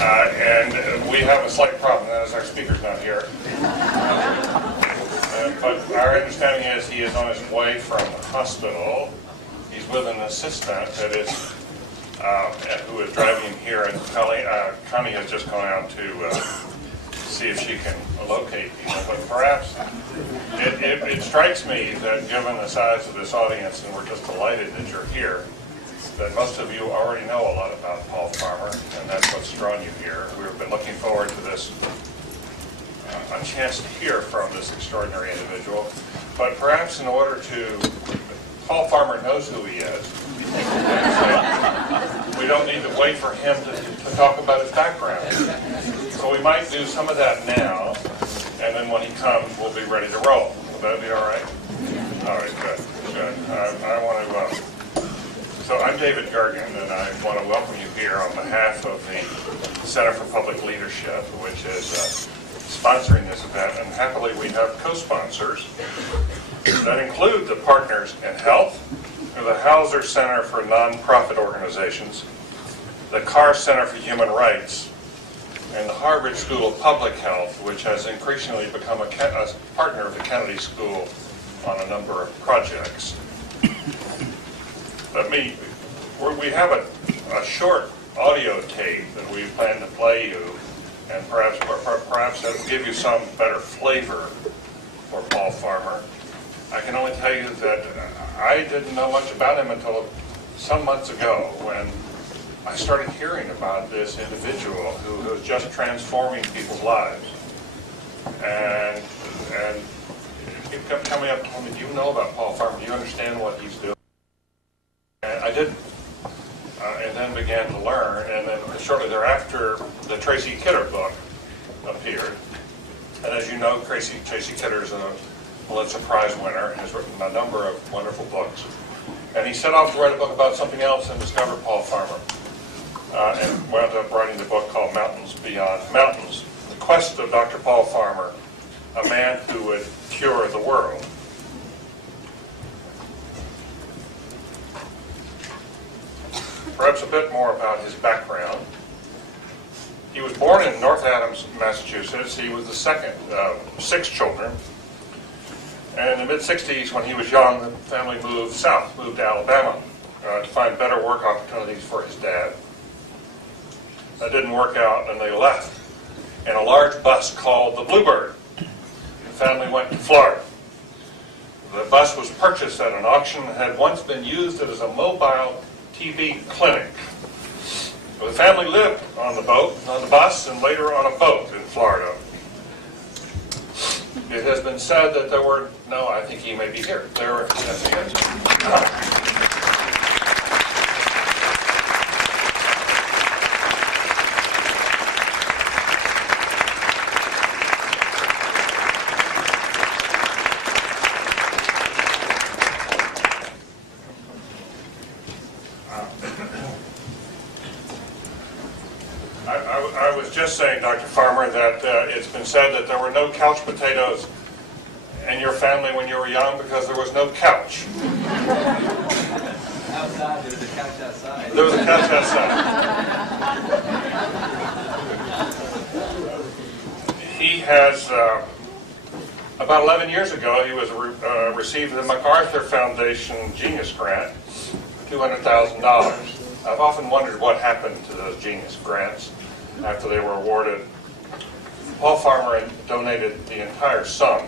And we have a slight problem, that is our speaker's not here. But our understanding is he is on his way from the hospital. He's with an assistant that is, who is driving him here, and Connie has just gone out to see if she can locate people. But perhaps it strikes me that given the size of this audience, and we're just delighted that you're here, that most of you already know a lot about Paul Farmer, and that's what's drawn you here. We've been looking forward to this, a chance to hear from this extraordinary individual. But perhaps in order to, Paul Farmer knows who he is. So we don't need to wait for him to talk about his background. So we might do some of that now, and then when he comes, we'll be ready to roll. Will that be all right? All right, good. I want to... So I'm David Gergen, and I want to welcome you here on behalf of the Center for Public Leadership, which is sponsoring this event. And happily, we have co-sponsors that include the Partners in Health, the Hauser Center for Nonprofit Organizations, the Carr Center for Human Rights, and the Harvard School of Public Health, which has increasingly become a partner of the Kennedy School on a number of projects. We have a short audio tape that we plan to play you, and perhaps that will give you some better flavor for Paul Farmer. I can only tell you that I didn't know much about him until some months ago when I started hearing about this individual who was just transforming people's lives. And he kept coming up and telling me, do you know about Paul Farmer? Do you understand what he's doing? And I didn't. And then began to learn, and then shortly thereafter, the Tracy Kidder book appeared. And as you know, Tracy Kidder is a Pulitzer Prize winner and has written a number of wonderful books. And he set off to write a book about something else and discovered Paul Farmer. And wound up writing the book called Mountains Beyond Mountains, The Quest of Dr. Paul Farmer, a man who would cure the world. Perhaps a bit more about his background. He was born in North Adams, Massachusetts. He was the second of 6 children. And in the mid-60s, when he was young, the family moved south, moved to Alabama to find better work opportunities for his dad. That didn't work out, and they left in a large bus called the Bluebird. The family went to Florida. The bus was purchased at an auction and had once been used as a mobile TB clinic. The family lived on the bus, and later on a boat in Florida. It has been said that there were, no, I think he may be here. Yes, he is. I was just saying, Dr. Farmer, that it's been said that there were no couch potatoes in your family when you were young because there was no couch. Outside, there was a couch outside. There was a couch outside. He has, about 11 years ago, he was received the MacArthur Foundation Genius Grant, $200,000. I've often wondered what happened to those Genius Grants after they were awarded. Paul Farmer donated the entire sum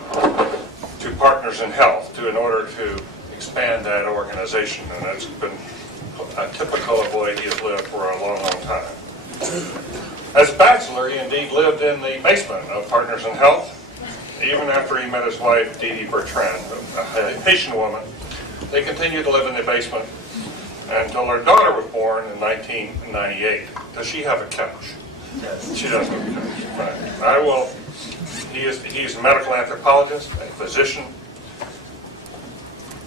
to Partners in Health in order to expand that organization, and that's been typical of the way he has lived for a long, long time. As a bachelor, he indeed lived in the basement of Partners in Health, even after he met his wife, Dee Dee Bertrand, a Haitian woman. They continued to live in the basement until their daughter was born in 1998. Does she have a couch? Yes. She does have a couch. Fine. He's a medical anthropologist, a physician.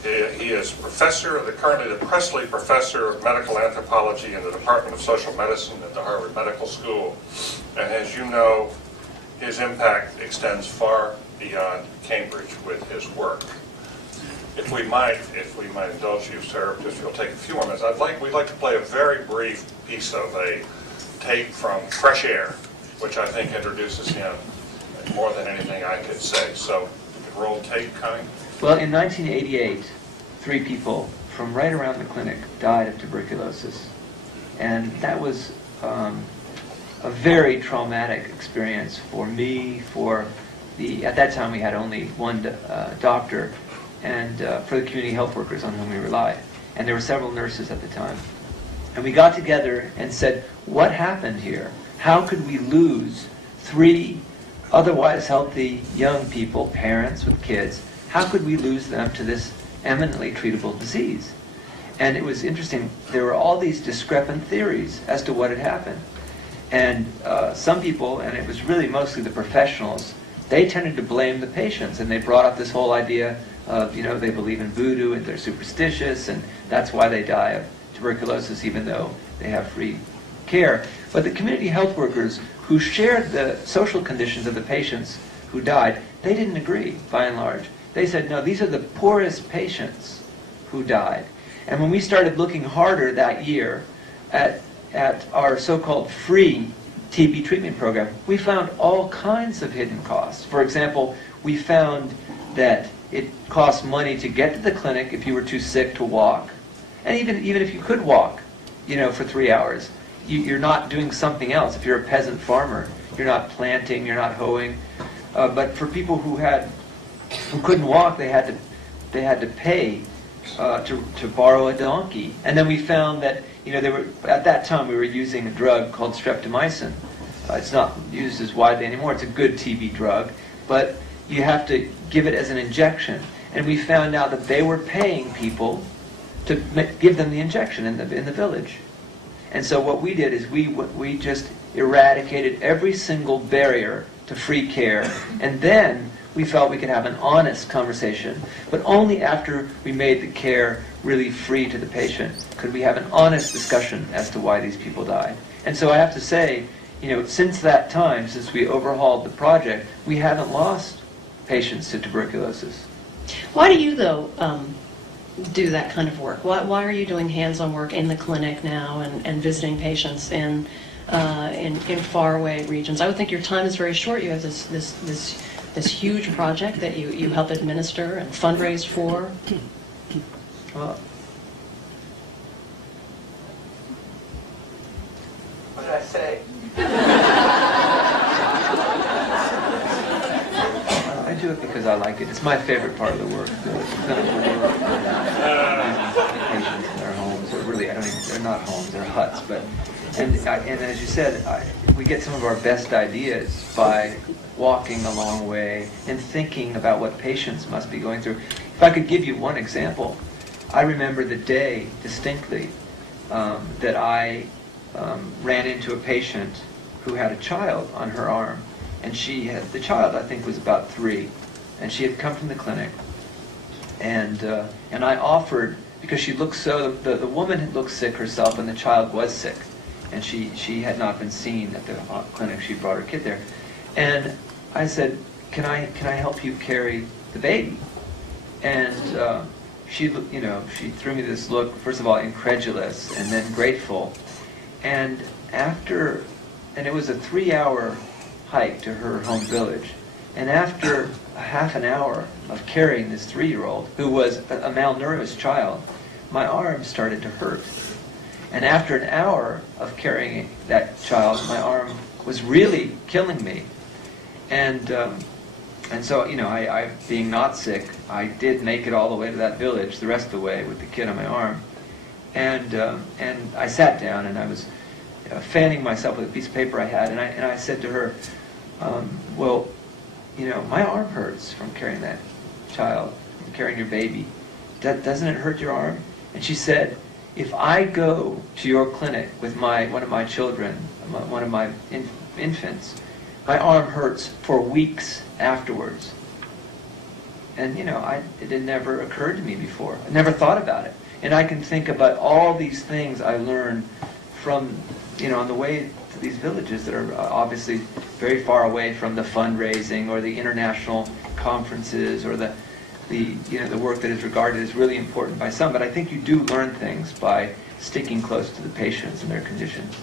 He is currently the Presley Professor of Medical Anthropology in the Department of Social Medicine at the Harvard Medical School. And as you know, his impact extends far beyond Cambridge with his work. If we might indulge you, sir, if you'll take a few more minutes, we'd like to play a very brief piece of a tape from Fresh Air, which I think introduces him more than anything I could say. So, roll tape, Connie. Well, in 1988, 3 people from right around the clinic died of tuberculosis. And that was a very traumatic experience for me, at that time we had only one doctor, and for the community health workers on whom we relied. And there were several nurses at the time. And we got together and said, what happened here? How could we lose 3 otherwise healthy young people, parents with kids? How could we lose them to this eminently treatable disease? And it was interesting. There were all these discrepant theories as to what had happened. And some people, and it was really mostly the professionals, they tended to blame the patients, and they brought up this whole idea of, they believe in voodoo and they're superstitious, and that's why they die of tuberculosis even though they have free care. But the community health workers who shared the social conditions of the patients who died, they didn't agree, by and large. They said, no, these are the poorest patients who died. And when we started looking harder that year at our so-called free TB treatment program, we found all kinds of hidden costs. For example, we found that it cost money to get to the clinic if you were too sick to walk. And even if you could walk, for 3 hours, you're not doing something else. If you're a peasant farmer, you're not planting, you're not hoeing. But for people who couldn't walk, they had to pay to borrow a donkey. And then we found that at that time we were using a drug called streptomycin. It's not used as widely anymore. It's a good TB drug, but you have to give it as an injection. And we found out that they were paying people to give them the injection in the village. And so what we did is we just eradicated every single barrier to free care, and then we felt we could have an honest conversation, but only after we made the care really free to the patient could we have an honest discussion as to why these people died. And so I have to say, since that time, since we overhauled the project, we haven't lost patients to tuberculosis. Why do you, though, do that kind of work? Why are you doing hands-on work in the clinic now and visiting patients in faraway regions? I would think your time is very short. You have this huge project that you help administer and fundraise for. Well, what did I say? I do it because I like it. It's my favorite part of the work. The clinical work. Patients in their homes. They're not homes, they're huts. And as you said, we get some of our best ideas by walking a long way and thinking about what patients must be going through. If I could give you one example, I remember the day distinctly that I ran into a patient who had a child on her arm, and the child I think was about 3, and she had come from the clinic, and I offered, because she looked the woman had looked sick herself, and the child was sick, and she had not been seen at the clinic. She brought her kid there, and I said, can I help you carry the baby? And she threw me this look, first of all incredulous and then grateful. And it was a 3-hour hike to her home village. And after a half an hour of carrying this 3-year-old, who was a malnourished child, my arm started to hurt. And after an hour of carrying that child, my arm was really killing me. And so, I being not sick, I did make it all the way to that village, the rest of the way with the kid on my arm. And I sat down and I was fanning myself with a piece of paper I had, and I said to her, well, my arm hurts from carrying that child, from carrying your baby. Doesn't it hurt your arm? And she said, if I go to your clinic with one of my children, one of my infants, my arm hurts for weeks afterwards. And it had never occurred to me before. I never thought about it. And I can think about all these things I learned from, on the way to these villages that are obviously very far away from the fundraising or the international conferences or the work that is regarded as really important by some. But I think you do learn things by sticking close to the patients and their conditions.